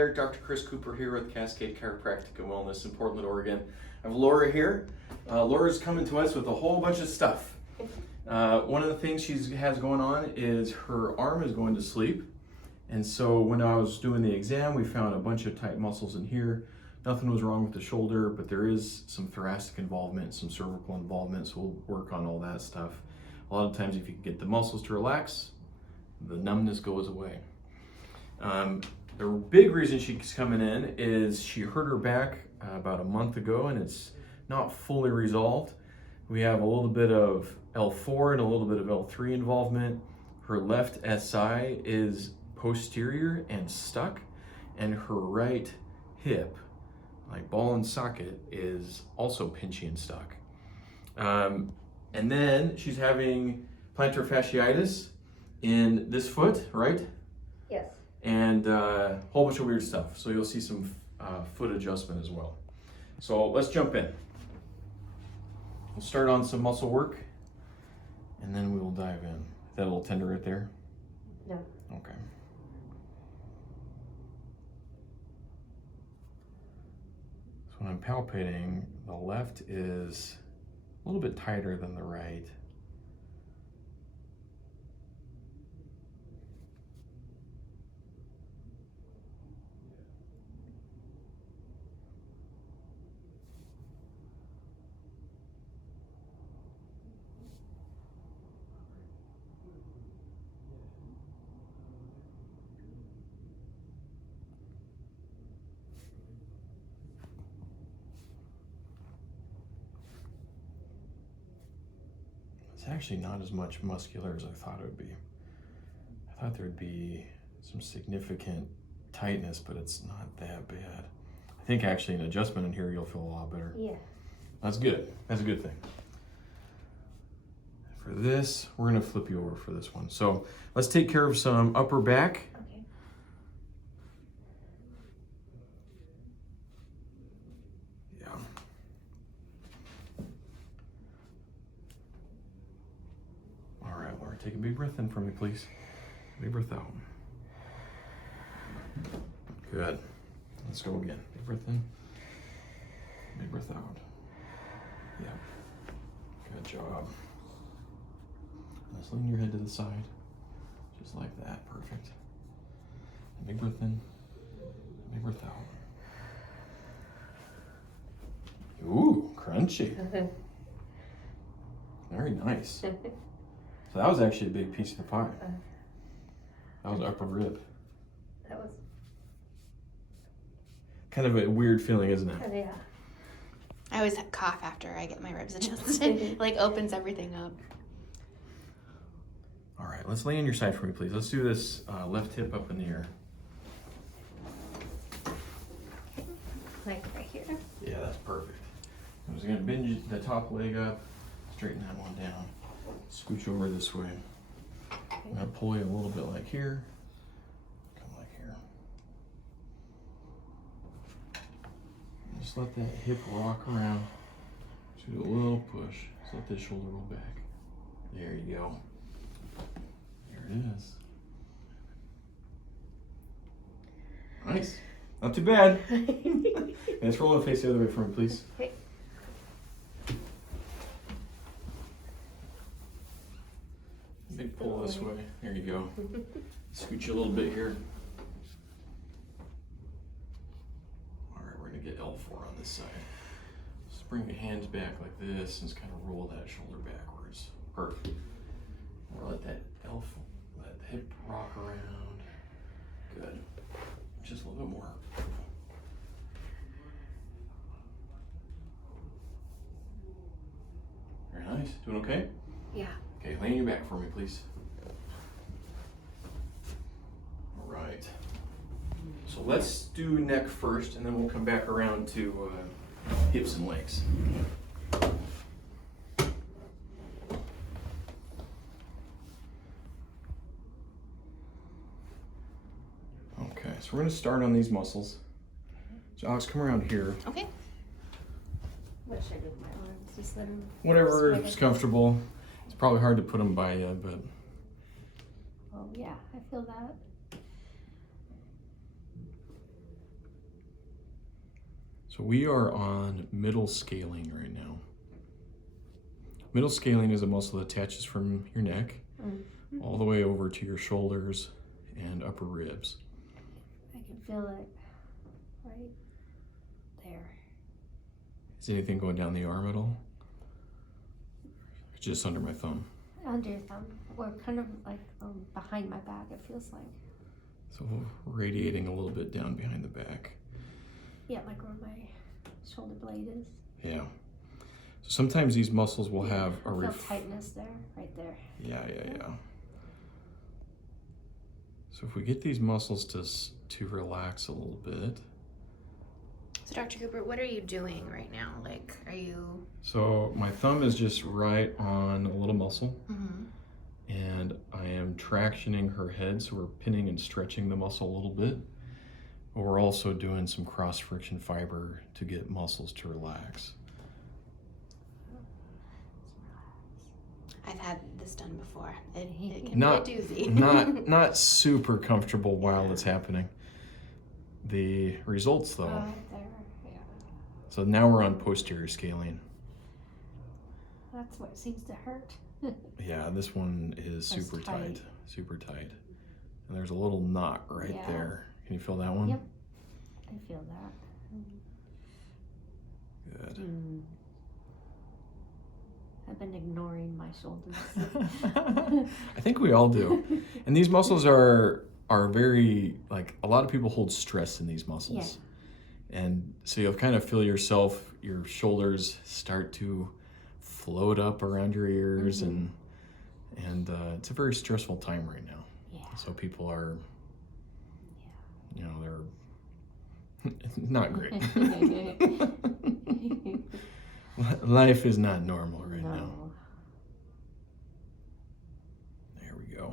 there, Dr. Chris Cooper here with Cascade Chiropractic and Wellness in Portland, Oregon. I have Laura here. Laura's coming to us with a whole bunch of stuff. One of the things she has going on is her arm is going to sleep. And so when I was doing the exam, we found a bunch of tight muscles in here. Nothing was wrong with the shoulder, but there is some thoracic involvement, some cervical involvement, so we'll work on all that stuff. A lot of times if you can get the muscles to relax, the numbness goes away. The big reason she's coming in is she hurt her back about a month ago and it's not fully resolved. We have a little bit of L4 and a little bit of L3 involvement. Her left SI is posterior and stuck, and her right hip, like ball and socket, is also pinchy and stuck. And then she's having plantar fasciitis in this foot, right? Yes. And a whole bunch of weird stuff. So you'll see some foot adjustment as well. So let's jump in. We'll start on some muscle work, and then we will dive in. Is that a little tender right there? No. Okay. So when I'm palpating, the left is a little bit tighter than the right. It's actually not as much muscular as I thought it would be. I thought there would be some significant tightness, but it's not that bad. I think actually an adjustment in here, you'll feel a lot better. Yeah. That's good. That's a good thing. For this, we're gonna flip you over for this one. So let's take care of some upper back. Okay. Yeah. All right, Laura, take a big breath in for me, please. Big breath out. Good. Let's go again. Big breath in. Big breath out. Yeah. Good job. Just lean your head to the side. Just like that. Perfect. And big breath in. Big breath out. Ooh, crunchy. Very nice. So that was actually a big piece of the pie. That was upper rib. That was. Kind of a weird feeling, isn't it? Yeah. I always cough after I get my ribs adjusted. Like opens everything up. All right, let's lay on your side for me, please. Let's do this left hip up in the air. Like right here. Yeah, that's perfect. I'm just gonna bend the top leg up, straighten that one down, scooch over this way. I'm gonna pull you a little bit like here, come like here. Just let that hip rock around. Just do a little push. Just let this shoulder roll back. There you go. There it is. Nice. Not too bad. Let's roll and face the other way for me, please. Okay. Big pull this way. There you go. Scoot you a little bit here. All right, we're gonna get L4 on this side. Just bring your hands back like this and just kind of roll that shoulder backwards. Perfect. Or let that let the hip rock around. Good. Just a little bit more. Very nice. Doing okay? Yeah. Okay, lay on your back for me, please. All right. So let's do neck first, and then we'll come back around to hips and legs. Okay, so we're going to start on these muscles. So Alex, come around here. Okay. What should I do with my arms? Just let them. Whatever is comfortable. It's probably hard to put them by you, but. Oh yeah, I feel that. So we are on middle scalene right now. Middle scalene is a muscle that attaches from your neck all the way over to your shoulders and upper ribs. I can feel it right there. Is anything going down the arm at all? Just under my thumb. Under your thumb, or kind of like behind my back, it feels like. So radiating a little bit down behind the back. Yeah, like where my shoulder blade is. Yeah. So sometimes these muscles will have a I feel tightness there, right there. Yeah. So if we get these muscles to relax a little bit. So Dr. Cooper, what are you doing right now? Like, are you? So my thumb is just right on a little muscle. Mm-hmm. And I am tractioning her head, so we're pinning and stretching the muscle a little bit. But we're also doing some cross-friction fiber to get muscles to relax. I've had this done before. It can be a doozy. not super comfortable while it's happening. The results, though. Right there, yeah. So now we're on posterior scalene. That's what seems to hurt. Yeah, this one is That's super tight. tight, super tight. And there's a little knot right Yeah. there. Can you feel that one? Yep, I feel that. Good. I've been ignoring my shoulders. I think we all do. And these muscles are very, like, a lot of people hold stress in these muscles. Yeah. And so you'll kind of feel yourself, your shoulders start to float up around your ears, and it's a very stressful time right now. Yeah. So people are, you know, they're not great. Life is not normal right now. There we go.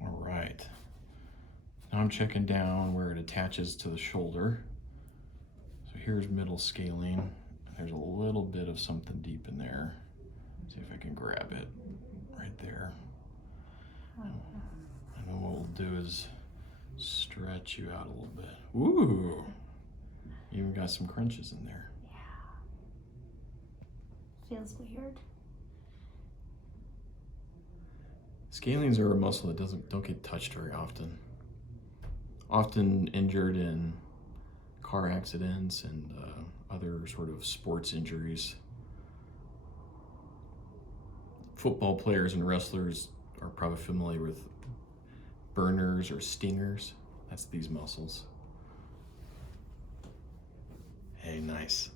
All right. Now I'm checking down where it attaches to the shoulder. So here's middle scalene. There's a little bit of something deep in there. See if I can grab it right there. And then what we'll do is stretch you out a little bit. Ooh, you even got some crunches in there. Yeah. Feels weird. Scalenes are a muscle that don't get touched very often. Often injured in car accidents and other sort of sports injuries. Football players and wrestlers are probably familiar with burners or stingers. That's these muscles. Hey, nice.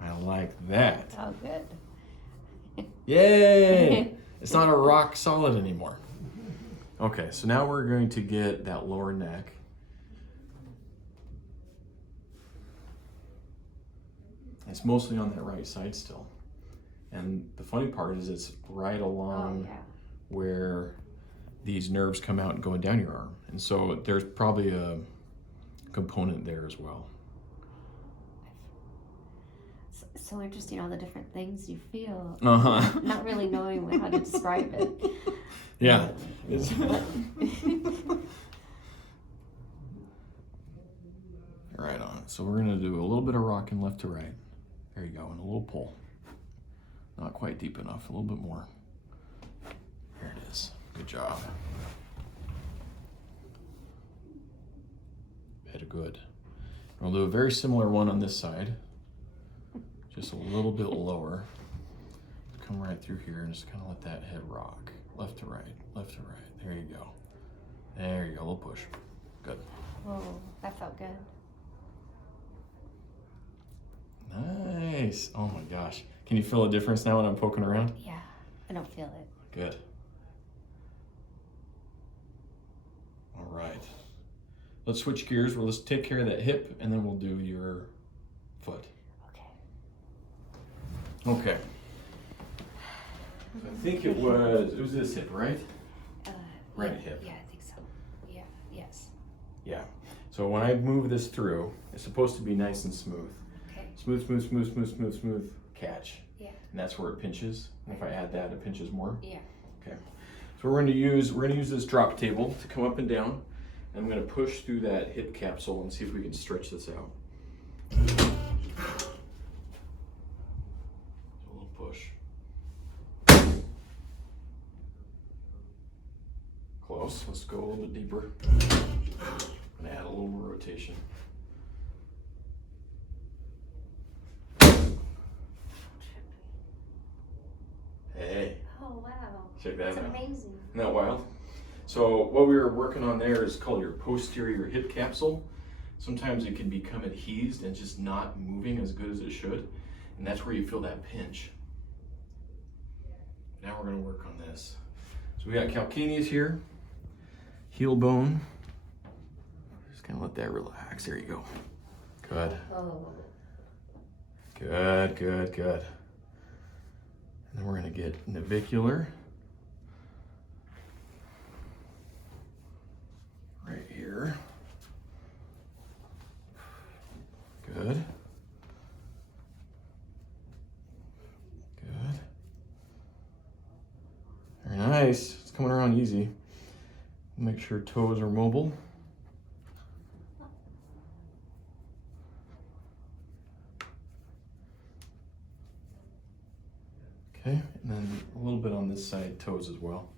I like that. Oh, good. Yay! It's not a rock solid anymore. Okay, so now we're going to get that lower neck. It's mostly on that right side still. And the funny part is it's right along where these nerves come out and go down your arm. And so there's probably a component there as well. So interesting, all the different things you feel. Uh-huh. Not really knowing how to describe it. Yeah. Right on. So we're gonna do a little bit of rocking left to right. There you go, and a little pull. Not quite deep enough, a little bit more. There it is. Good job. Very good. We'll do a very similar one on this side. Just a little bit lower. Come right through here and just kind of let that head rock. Left to right, left to right. There you go. There you go, a little push. Good. Oh, that felt good. Nice. Oh my gosh. Can you feel a difference now when I'm poking around? Yeah, I don't feel it. Good. All right. Let's switch gears. Let's take care of that hip and then we'll do your foot. Okay. I think it was this hip, right? Right hip. Yeah, I think so. Yeah, yes. Yeah. So when I move this through, it's supposed to be nice and smooth. Okay. Smooth, smooth, smooth, smooth, smooth, smooth, catch. Yeah. And that's where it pinches. And if I add that, it pinches more. Yeah. Okay. So we're gonna use this drop table to come up and down. I'm gonna push through that hip capsule and see if we can stretch this out. A little push. Close. Let's go a little bit deeper. I'm gonna add a little more rotation. Hey. Oh wow. Check that That's out. amazing. Isn't that wild? So what we were working on there is called your posterior hip capsule. Sometimes it can become adhesed and just not moving as good as it should. And that's where you feel that pinch. Now we're gonna work on this. So we got calcaneus here, heel bone. Just gonna let that relax. There you go. Good. Oh. Good, good, good. And then we're gonna get navicular. Right here. Good. Good. Very nice. It's coming around easy. Make sure toes are mobile. Okay, and then a little bit on this side, toes as well.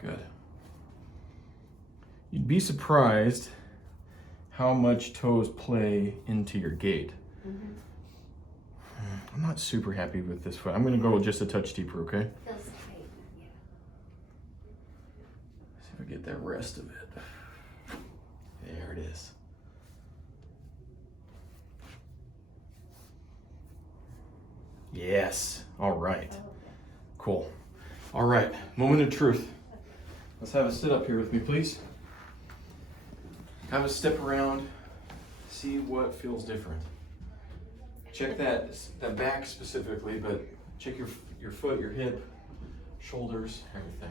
Good. You'd be surprised how much toes play into your gait. Mm-hmm. I'm not super happy with this foot. I'm gonna go just a touch deeper, okay? Feels tight. Yeah. See if I get that rest of it. There it is. Yes. All right. Oh, Cool. All right. Moment of truth. Let's have a sit up here with me, please. Have a step around. See what feels different. Check that back specifically, but check your foot, your hip, shoulders, everything.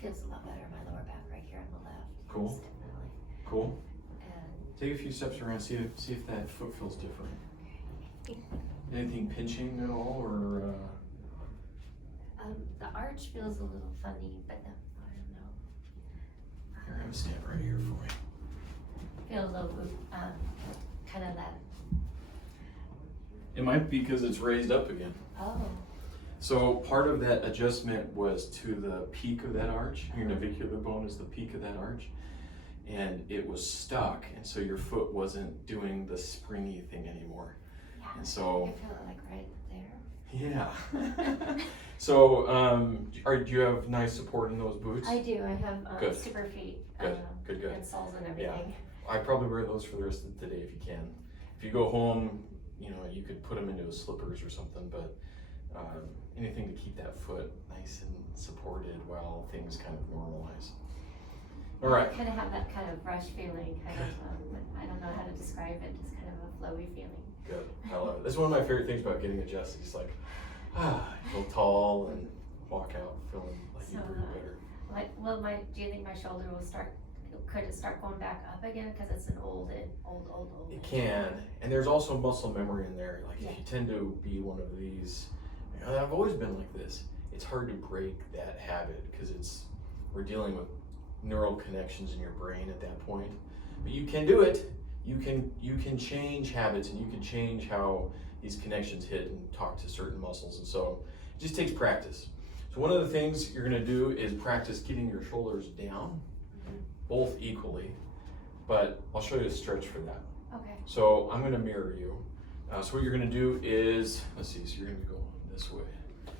feels a lot better in my lower back right here on the left. Cool. It's definitely. Cool. And Take a few steps around. See if that foot feels different. Anything pinching at all, or? the arch feels a little funny, but then, I don't know. Here, have a stand right here for me. Feel a little, kind of that. It might be because it's raised up again. Oh. So part of that adjustment was to the peak of that arch. Your navicular bone is the peak of that arch. And it was stuck, and so your foot wasn't doing the springy thing anymore. Yeah. And so, I feel it like right there. yeah. So, do you have nice support in those boots? I do. I have Good. super feet. Good, good, good. And soles and everything. I probably wear those for the rest of the day if you can. If you go home, you know, you could put them into slippers or something, but anything to keep that foot nice and supported while things kind of normalize. All right. I kind of have that kind of rush feeling, kind of, I don't know how to describe it, just kind of a flowy feeling. Good. I love it. This is one of my favorite things about getting adjusted. It's like, you feel tall and walk out feeling like you breathe better. Do you think my shoulder could it start going back up again because it's an old? It can, and there's also muscle memory in there. Like Yeah. if you tend to be one of these, you know, I've always been like this. It's hard to break that habit because we're dealing with neural connections in your brain at that point. But you can do it. You can change habits, and you can change how these connections hit and talk to certain muscles. And so it just takes practice. So one of the things you're gonna do is practice getting your shoulders down, both equally, but I'll show you a stretch for that. Okay. So I'm gonna mirror you. So what you're gonna do is, let's see, so you're gonna go this way.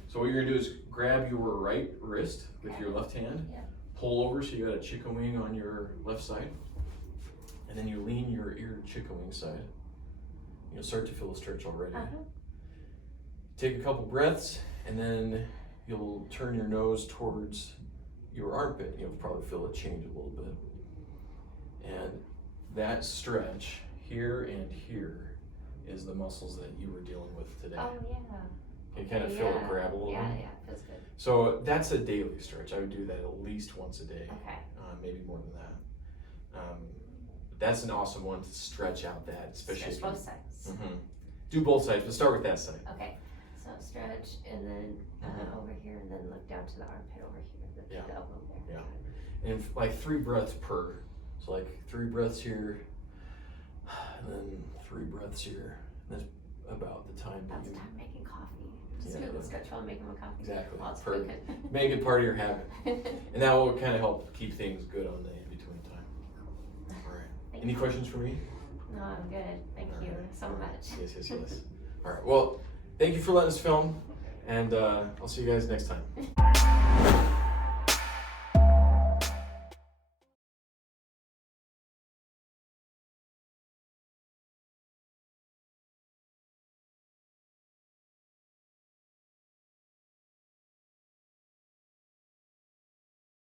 So what you're gonna do is grab your right wrist with your left hand, Yeah. pull over so you got a chicken wing on your left side, and then you lean your ear chicken wing side. You'll start to feel a stretch already. Uh-huh. Take a couple breaths, and then you'll turn your nose towards your armpit. You'll probably feel it change a little bit. And that stretch here and here is the muscles that you were dealing with today. Oh yeah. Can kind of feel it grab a little Yeah, bit. yeah, feels good. So that's a daily stretch. I would do that at least once a day, Okay. maybe more than that. That's an awesome one to stretch out that, especially Stretch both sides. Do both sides, but start with that side. Okay. So stretch and then over here and then look down to the armpit over here. The elbow there. Yeah. And like 3 breaths per. So like 3 breaths here, and then 3 breaths here. That's about the time. That's the time making coffee. Just Yeah. do the stretch while I'm making my coffee. Exactly. While it's Perfect. cooking. Make it part of your habit. And that will kind of help keep things good on the in-between time. All right. Any questions for me? No, I'm good. Thank you so much. Yes. All right. Well, thank you for letting us film, and I'll see you guys next time.